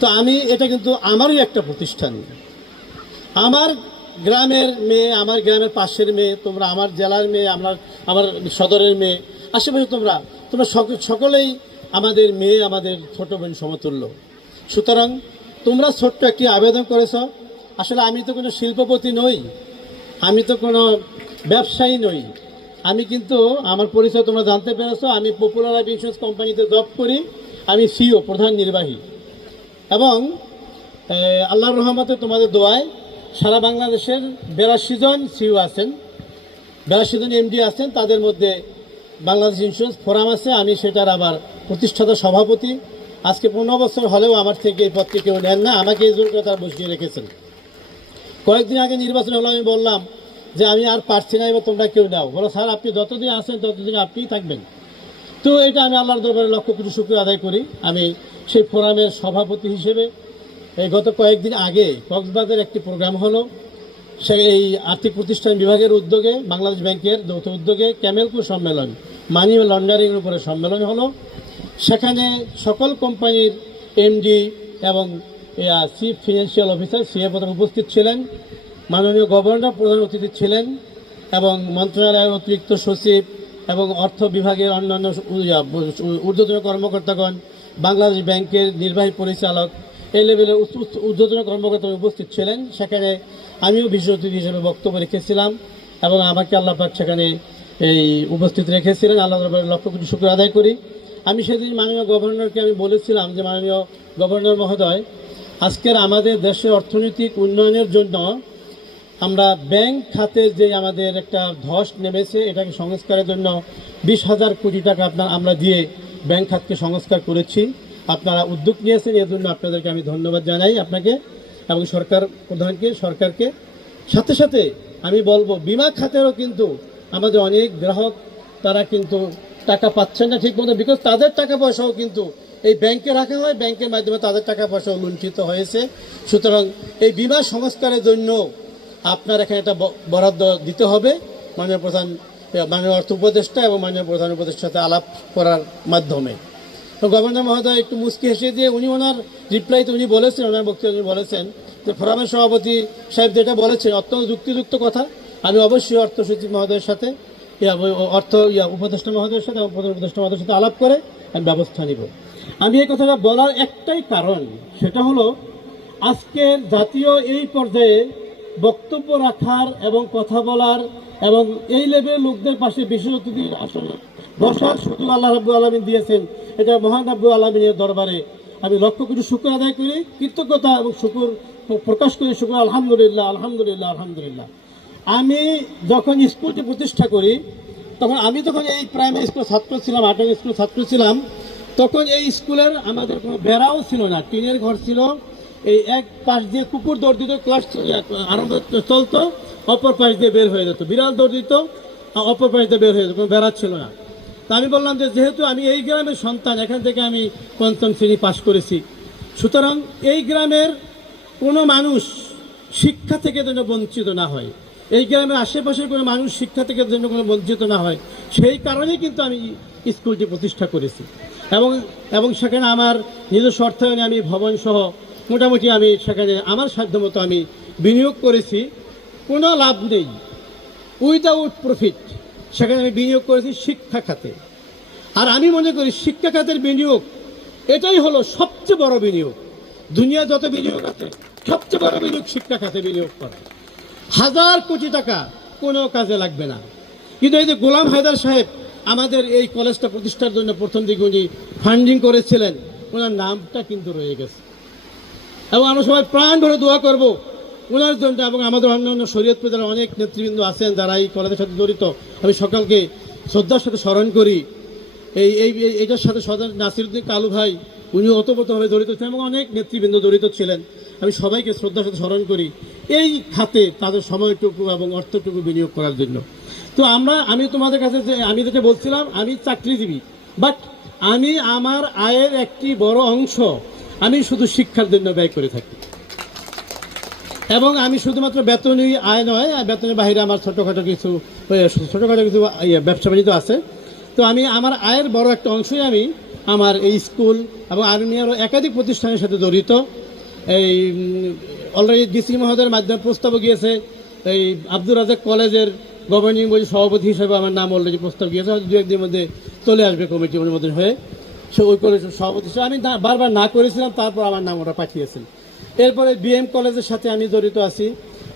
তো আমি এটা কিন্তু আমারই একটা প্রতিষ্ঠান, আমার গ্রামের মেয়ে, আমার গ্রামের পাশের মেয়ে, তোমরা আমার জেলার মেয়ে, আমার সদরের মেয়ে, আশেপাশে তোমরা সকলেই আমাদের মেয়ে, আমাদের ছোট বোন সমতুল্য। সুতরাং তোমরা ছোট্ট একটি আবেদন করেছ। আসলে আমি তো কোনো শিল্পপতি নই, আমি তো কোনো ব্যবসায়ী নই, আমি কিন্তু আমার পরিচয় তোমরা জানতে পেরেছ। আমি পপুলার লাইফ ইন্স্যুরেন্স কোম্পানিতে জব করি, আমি সিইও, প্রধান নির্বাহী। এবং আল্লাহর রহমতে তোমাদের দোয়ায় সারা বাংলাদেশের 82 জন সিইও আছেন, 82 জন এমডি আছেন, তাদের মধ্যে বাংলাদেশ ইন্স্যুরেন্স ফোরাম আছে, আমি সেটার আবার প্রতিষ্ঠাতা সভাপতি। আজকে 15 বছর হলেও আমার থেকে এই পদকে কেউ নেন না, আমাকে এই জোর করে তারা বসিয়ে রেখেছেন। কয়েকদিন আগে নির্বাচন হলো, আমি বললাম যে আমি আর পারছি না, এবার তোমরা কেউ নাও। বলো স্যার আপনি যতদিন আসেন ততদিন আপনিই থাকবেন। তো এটা আমি আল্লাহর দরবারে লক্ষ কোটি শুকরিয়া আদায় করি। আমি সেই ফোরামের সভাপতি হিসেবে এই গত কয়েকদিন আগে কক্সবাজারের একটি প্রোগ্রাম হলো, এই আর্থিক প্রতিষ্ঠান বিভাগের উদ্যোগে, বাংলাদেশ ব্যাংকের যৌথ উদ্যোগে ক্যামেলকো সম্মেলন, মানি লন্ডারিংয়ের উপরে সম্মেলন হলো। সেখানে সকল কোম্পানির এমডি এবং চিফ ফিনান্সিয়াল অফিসার সিএ প্রধান উপস্থিত ছিলেন, মাননীয় গভর্নর প্রধান অতিথি ছিলেন, এবং মন্ত্রণালয়ের অতিরিক্ত সচিব এবং অর্থ বিভাগের অন্যান্য ঊর্ধ্বতন কর্মকর্তাগণ, বাংলাদেশ ব্যাংকের নির্বাহী পরিচালক, এই লেভেলের ঊর্ধ্বতন কর্মকর্তা উপস্থিত ছিলেন। সেখানে আমিও বিশেষ অতিথি হিসেবে বক্তব্য রেখেছিলাম এবং আমাকে আল্লাহ পাক সেখানে এই উপস্থিত রেখেছিলেন। আল্লাহ তাআলার লক্ষ কোটি শুকর আদায় করি। আমি সেদিন মাননীয় গভর্নরকে আমি বলেছিলাম যে মাননীয় গভর্নর মহোদয়, আজকের আমাদের দেশের অর্থনৈতিক উন্নয়নের জন্য আমরা ব্যাংক খাতে যে আমাদের একটা ধস নেমেছে, এটাকে সংস্কারের জন্য 20,000 কোটি টাকা আমরা দিয়ে ব্যাংক খাতকে সংস্কার করেছি। আপনারা উদ্যোগ নিয়েছেন, এর জন্য আপনাদেরকে আমি ধন্যবাদ জানাই, আপনাকে এবং সরকার প্রধানকে, সরকারকে। সাথে সাথে আমি বলবো বিমা খাতেরও কিন্তু আমাদের অনেক গ্রাহক তারা কিন্তু টাকা পাচ্ছেন না ঠিক মতো, বিকজ তাদের টাকা পয়সাও কিন্তু এই ব্যাংকে রাখা হয়, ব্যাংকের মাধ্যমে তাদের টাকা পয়সাও লুণ্ঠিত হয়েছে। সুতরাং এই বিমা সংস্কারের জন্য আপনার এখানে একটা বরাদ্দ দিতে হবে মাননীয় অর্থ উপদেষ্টা এবং মাননীয় প্রধান উপদেষ্টার সাথে আলাপ করার মাধ্যমে। তো গভর্নর মহোদয় একটু মুচকি হেসে দিয়ে ওনার রিপ্লাইতে উনি বলেছেন, ওনার বক্তব্যে উনি বলেছেন যে ফোরামের সভাপতি সাহেব যেটা বলেছেন অত্যন্ত যুক্তিযুক্ত কথা, আমি অবশ্যই অর্থ সচিব মহোদয়ের সাথে উপদেষ্টা মহোদয়ের সাথে এবং প্রধান উপদেষ্টা মহোদয়ের সাথে আলাপ করে আমি ব্যবস্থা নিব। আমি এই কথাটা বলার একটাই কারণ, সেটা হলো আজকের জাতীয় এই পর্যায়ে বক্তব্য রাখার এবং কথা বলার এবং এই লেভেলের লোকদের পাশে বিশেষ অতিথির আসলে বসার সুযোগ আল্লাহ রাব্বুল আলামিন দিয়েছেন। এটা মহান রাব্বুল আলামিনের দরবারে আমি লক্ষ কোটি শুকর আদায় করি, কৃতজ্ঞতা এবং শুকর প্রকাশ করি। শুকর আলহামদুলিল্লাহ, আলহামদুলিল্লাহ, আলহামদুলিল্লাহ। আমি যখন স্কুলটি প্রতিষ্ঠা করি তখন এই প্রাইমারি স্কুলের ছাত্র ছিলাম, 8 স্কুলের ছাত্র ছিলাম। তখন এই স্কুলের আমাদের কোনো বেড়াও ছিল না, টিনের ঘর ছিল। এই এক পাশ দিয়ে কুকুর দৌড় দিত, ক্লাস আরম্ভ চলতো, অপর পাশ দিয়ে বের হয়ে যেত, বিড়াল দৌড় দিত, অপর পাশ দিয়ে বের হয়ে যেত, কোনো বেড়া ছিল না। তা আমি বললাম যে যেহেতু আমি এই গ্রামের সন্তান, এখান থেকে আমি 5ম শ্রেণী পাশ করেছি, সুতরাং এই গ্রামের কোনো মানুষ শিক্ষা থেকে যেন বঞ্চিত না হয়, এই গ্রামের আশেপাশের কোনো মানুষ শিক্ষা থেকে যেন কোনো বঞ্চিত না হয়, সেই কারণেই কিন্তু আমি স্কুলটি প্রতিষ্ঠা করেছি। এবং সেখানে আমার নিজস্ব অর্থায়নে আমি ভবন সহ মোটামুটি আমি সেখানে আমার সাধ্যমতো আমি বিনিয়োগ করেছি। কোনো লাভ নেই, উইদাউট প্রফিট সেখানে আমি বিনিয়োগ করেছি শিক্ষা খাতে। আর আমি মনে করি শিক্ষা খাতের বিনিয়োগ এটাই হলো সবচেয়ে বড় বিনিয়োগ। দুনিয়া যত বিনিয়োগ আছে সবচেয়ে বড় বিনিয়োগ শিক্ষা খাতে বিনিয়োগ করা। 1000 কোটি টাকা কোনো কাজে লাগবে না, কিন্তু এই যে গোলাম হায়দার সাহেব আমাদের এই কলেজটা প্রতিষ্ঠার জন্য প্রথম দিকে উনি ফান্ডিং করেছিলেন, ওনার নামটা কিন্তু রয়ে গেছে। এবং আমরা সবাই প্রাণ ভরে দোয়া করব ওনার জন্য। এবং আমাদের অন্যান্য শরীয়তপুর যারা অনেক নেতৃবৃন্দ আছেন যারা এই কলেজের সাথে জড়িত, আমি সকলকে শ্রদ্ধার সাথে স্মরণ করি। এইটার সাথে নাসিরউদ্দিন কালু ভাই, উনি ওতপ্রোতভাবে জড়িত ছিলেন এবং অনেক নেতৃবৃন্দ জড়িত ছিলেন। আমি সবাইকে শ্রদ্ধার সাথে স্মরণ করি এই খাতে তাদের সময়টুকু এবং অর্থটুকু বিনিয়োগ করার জন্য। তো আমি তোমাদের কাছে আমি যেটা বলছিলাম, আমি চাকরিজীবী, বাট আমি আমার আয়ের একটি বড় অংশ আমি শুধু শিক্ষার জন্য ব্যয় করে থাকি। এবং আমি শুধুমাত্র বেতনই আয় নয়, বেতনের বাইরে আমার ছোটোখাটো কিছু ব্যবসা বাণিজ্য আছে। তো আমি আমার আয়ের বড় একটা অংশই আমি আমার এই স্কুল এবং আমি আরও একাধিক প্রতিষ্ঠানের সাথে জড়িত। এই অলরেডি ডিসি মহোদয়ের মাধ্যমে প্রস্তাবও গিয়েছে, এই আব্দুর রাজাক কলেজের গভর্নিং বডি সভাপতি হিসেবে আমার নাম অলরেডি প্রস্তাব গিয়েছে, হয়তো দু একদিনের মধ্যে চলে আসবে কমিটির মধ্যে হয়ে, সে ওই কলেজের সভাপতি হিসেবে আমি বারবার না করেছিলাম, তারপর আমার নাম ওরা পাঠিয়েছেন। এরপরে বিএম কলেজের সাথে আমি জড়িত আছি।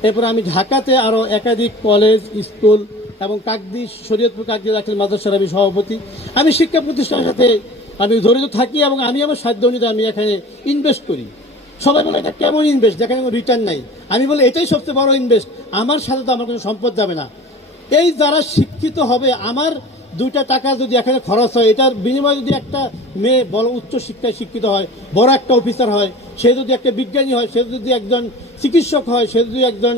এরপর আমি ঢাকাতে আরও একাধিক কলেজ, স্কুল এবং কাকদি, শরীয়তপুর কাকদি দাখিল মাদ্রাসার আমি সভাপতি। আমি শিক্ষা প্রতিষ্ঠানের সাথে আমি জড়িত থাকি এবং আমি আমার সাধ্য অনুযায়ী আমি এখানে ইনভেস্ট করি। সবাই বলে এটা কেমন ইনভেস্ট, যেখানে কোনো রিটার্ন নাই। আমি বলি এটাই সবচেয়ে বড় ইনভেস্ট, আমার সাথে তো আমার কোনো সম্পদ যাবে না। এই যারা শিক্ষিত হবে, আমার 2টা টাকা যদি এখানে খরচ হয়, এটার বিনিময়ে যদি একটা মেয়ে বড় উচ্চ শিক্ষায় শিক্ষিত হয়, বড় একটা অফিসার হয়, সে যদি একটা বিজ্ঞানী হয়, সে যদি একজন চিকিৎসক হয়, সে যদি একজন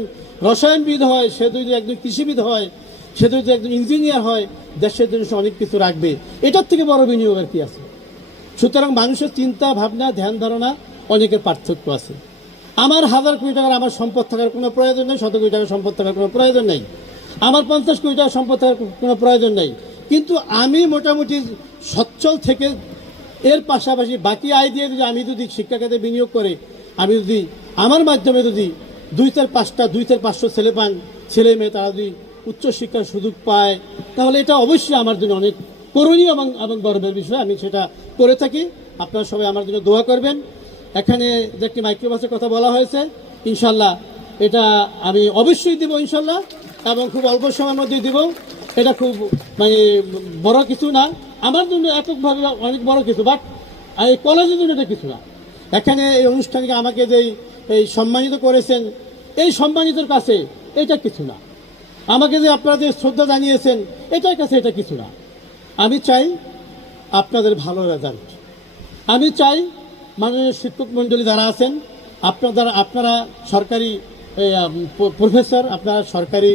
রসায়নবিদ হয়, সে যদি একজন কৃষিবিদ হয়, সে যদি একজন ইঞ্জিনিয়ার হয়, দেশের জন্য সে অনেক কিছু রাখবে। এটার থেকে বড় বিনিয়োগ আর কি আছে? সুতরাং মানুষের চিন্তা ভাবনা, ধ্যান ধারণা অনেকের পার্থক্য আছে। আমার 1000 কোটি টাকার আমার সম্পদ থাকার কোনো প্রয়োজন নেই, 100 কোটি টাকার সম্পদ থাকার কোনো প্রয়োজন নেই, আমার 50 কোটি টাকার সম্পদ থাকার কোনো প্রয়োজন নেই। কিন্তু আমি মোটামুটি সচ্ছল থেকে এর পাশাপাশি বাকি আয় দিয়ে যদি আমি যদি শিক্ষা খাতে বিনিয়োগ করে, আমি যদি আমার মাধ্যমে যদি 2-500 ছেলে মেয়ে তারা যদি উচ্চশিক্ষার সুযোগ পায়, তাহলে এটা অবশ্যই আমার জন্য অনেক করণীয় এবং গর্বের বিষয়। আমি সেটা করে থাকি। আপনারা সবাই আমার জন্য দোয়া করবেন। এখানে যে একটি মাইক্রোবাসের কথা বলা হয়েছে, ইনশাল্লাহ এটা আমি অবশ্যই দিব ইনশাল্লাহ, এবং খুব অল্প সময়ের মধ্যেই দিব। এটা খুব মানে বড় কিছু না আমার জন্য, এককভাবে অনেক বড় কিছু, বাট এই কলেজের জন্য এটা কিছু না। এখানে এই অনুষ্ঠানকে আমাকে যেই এই সম্মানিত করেছেন, এই সম্মানিতর কাছে এটা কিছু না। আমাকে যে আপনারা যে শ্রদ্ধা জানিয়েছেন, এটার কাছে এটা কিছু না। আমি চাই আপনাদের ভালো রেজাল্ট। আমি চাই মাননীয় শিক্ষক মণ্ডলী যারা আছেন, আপনারা সরকারি প্রফেসর, আপনারা সরকারি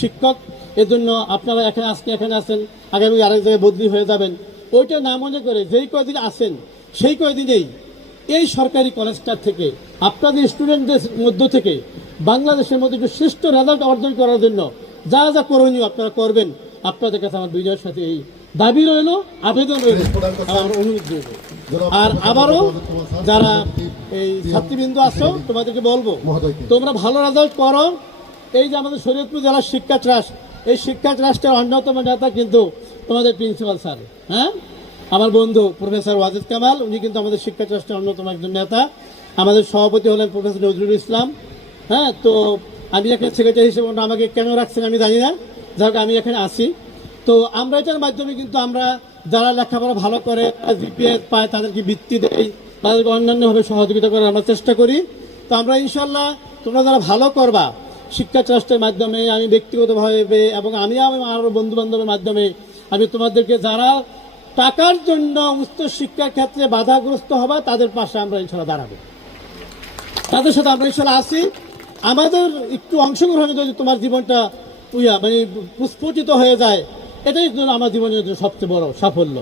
শিক্ষক, এজন্য আপনারা আজকে এখানে আছেন, আগামী আরেক জায়গায় বদলি হয়ে যাবেন, ওইটা না মনে করে যেই কয়দিন আছেন সেই কয়দিনেই এই সরকারি কলেজটার থেকে আপনাদের স্টুডেন্টদের মধ্য থেকে বাংলাদেশের মধ্যে একটু শ্রেষ্ঠ রেজাল্ট অর্জন করার জন্য যা যা করণীয় আপনারা করবেন। আপনাদের কাছে আমার বিজয়ের সাথে এই দাবি রইল, আবেদন রইল, আমার অনুরোধ রইল। আর আবারও যারা এই ছাত্রবৃন্দ আছো, তোমাদেরকে বলবো তোমরা ভালো রেজাল্ট করো। এই যে আমাদের শরীয়তপুর জেলার শিক্ষা ট্রাস্ট, এই শিক্ষা ট্রাস্টের অন্যতম নেতা কিন্তু তোমাদের প্রিন্সিপাল স্যার, হ্যাঁ, আমার বন্ধু প্রফেসর ওয়াজিদ কামাল, উনি কিন্তু আমাদের শিক্ষা ট্রাস্টের অন্যতম একজন নেতা। আমাদের সভাপতি হলেন প্রফেসর নজরুল ইসলাম। হ্যাঁ, তো আমি এখানে সেক্রেটারি হিসেবে আমাকে কেন রাখছেন আমি জানি না, যাক আমি এখানে আসি। তো আমরা এটার মাধ্যমে কিন্তু আমরা যারা লেখাপড়া ভালো করে, জিপিএস পায়, তাদেরকে বৃত্তি দেই, তাদেরকে অন্যান্যভাবে সহযোগিতা করার আমরা চেষ্টা করি। তো আমরা ইনশাল্লাহ তোমরা যারা ভালো করবা শিক্ষা ট্রাস্টের মাধ্যমে, আমি ব্যক্তিগতভাবে এবং আমি আমার বন্ধু বান্ধবের মাধ্যমে আমি তোমাদেরকে যারা টাকার জন্য উচ্চ শিক্ষার ক্ষেত্রে বাধাগ্রস্ত হবা, তাদের পাশে আমরা ইনশাল্লাহ দাঁড়াবো, তাদের সাথে আমরা ইনশাল্লাহ আসি। আমাদের একটু অংশগ্রহণে যদি তোমার জীবনটা মানে প্রস্ফুটিত হয়ে যায়, এটাই আমার জীবনের সবচেয়ে বড় সাফল্য।